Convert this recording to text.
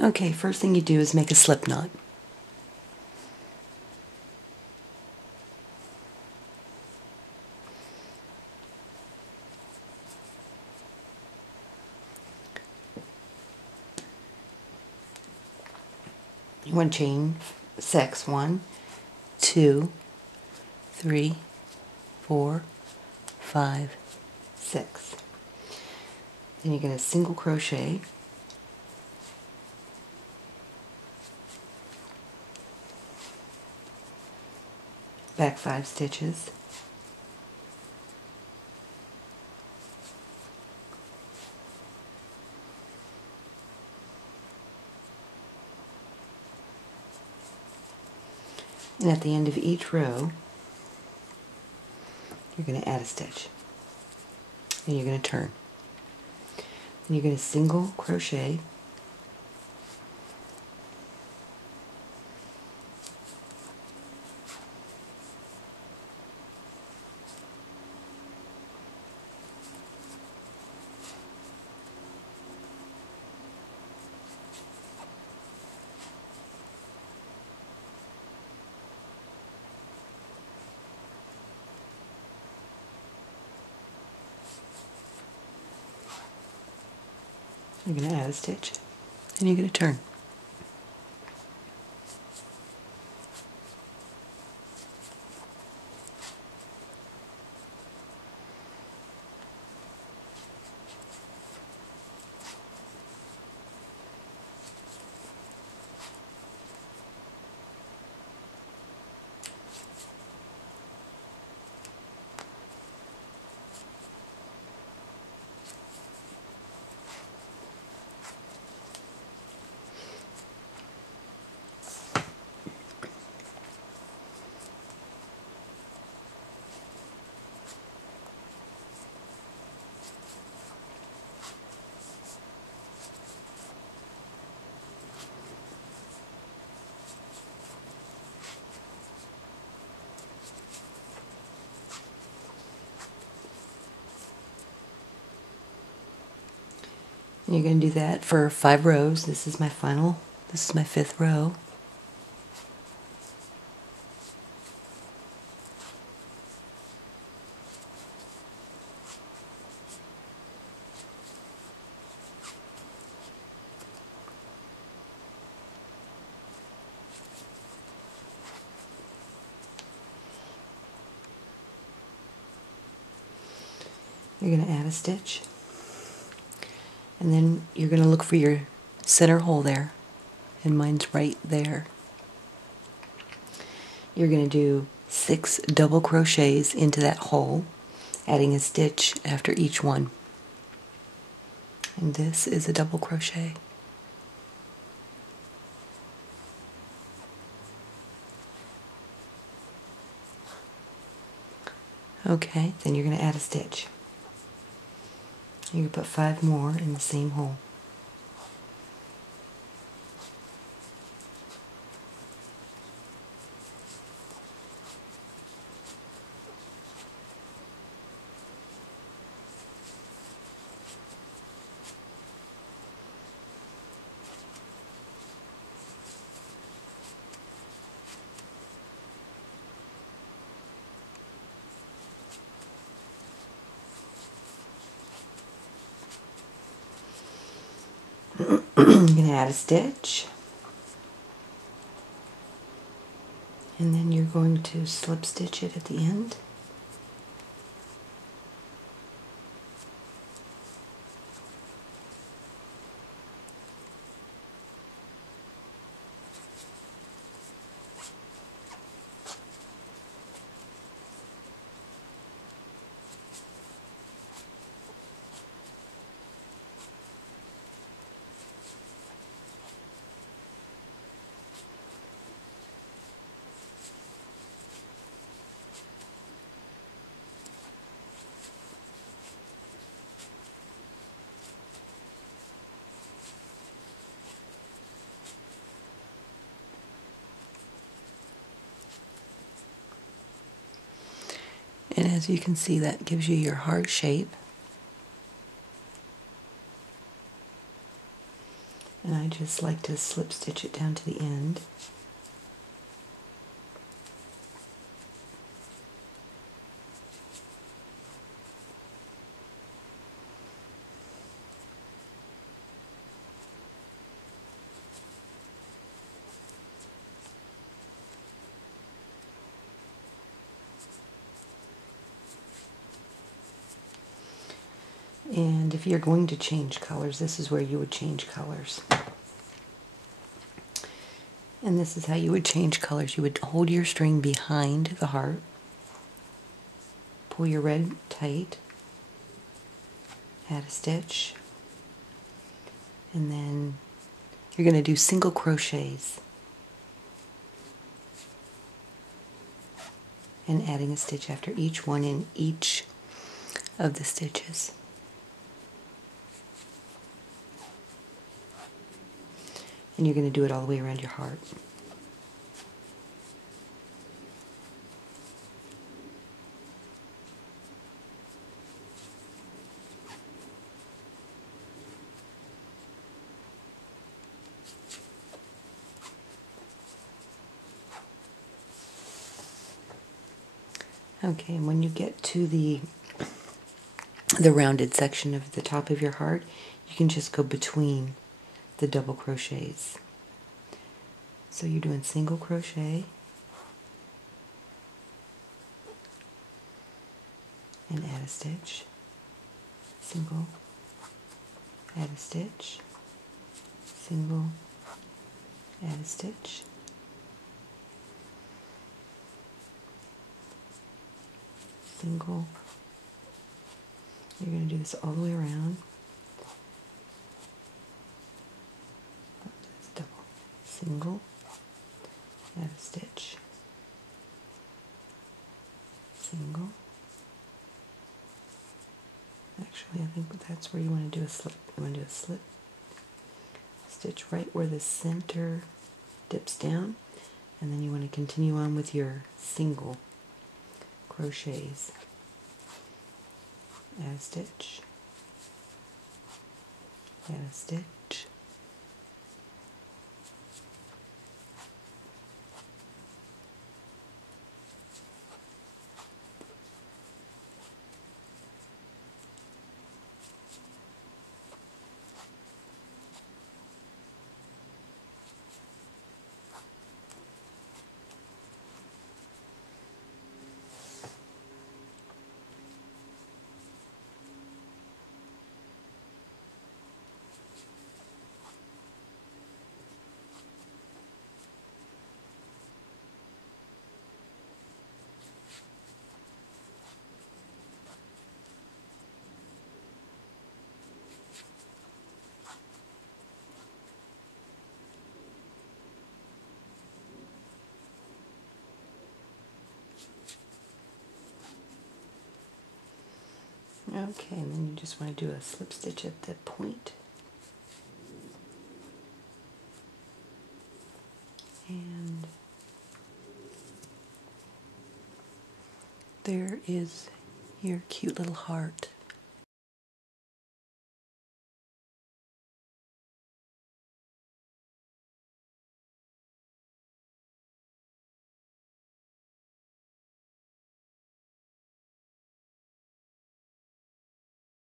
Okay, first thing you do is make a slip knot. You want to chain 6, 1, 2, 3, 4, 5, 6. Then you're going to single crochet back 5 stitches, and at the end of each row you're going to add a stitch, and you're going to turn. Then you're going to single crochet you're going to add a stitch, and you're going to turn. And you're going to do that for 5 rows. This is my 5th row. You're going to add a stitch, and then you're going to look for your center hole there, and mine's right there. You're going to do 6 double crochets into that hole, adding a stitch after each one. And this is a double crochet. Okay, then you're going to add a stitch. You can put 5 more in the same hole. I'm going to add a stitch, and then you're going to slip stitch it at the end. And as you can see, that gives you your heart shape. And I just like to slip stitch it down to the end. And if you're going to change colors, this is where you would change colors. And this is how you would change colors. You would hold your string behind the heart, pull your red tight, add a stitch, and then you're going to do single crochets and adding a stitch after each one in each of the stitches. And you're going to do it all the way around your heart. Okay, and when you get to the rounded section of the top of your heart, you can just go between the double crochets. So you're doing single crochet and add a stitch, single, add a stitch, single, add a stitch, single. You're going to do this all the way around. That's double, single, add a stitch, single. Actually, I think that's where you want to do a slip. You want to do a slip stitch right where the center dips down, and then you want to continue on with your single crochets. Add a stitch, add a stitch, okay, and then you just want to do a slip stitch at the point. And there is your cute little heart.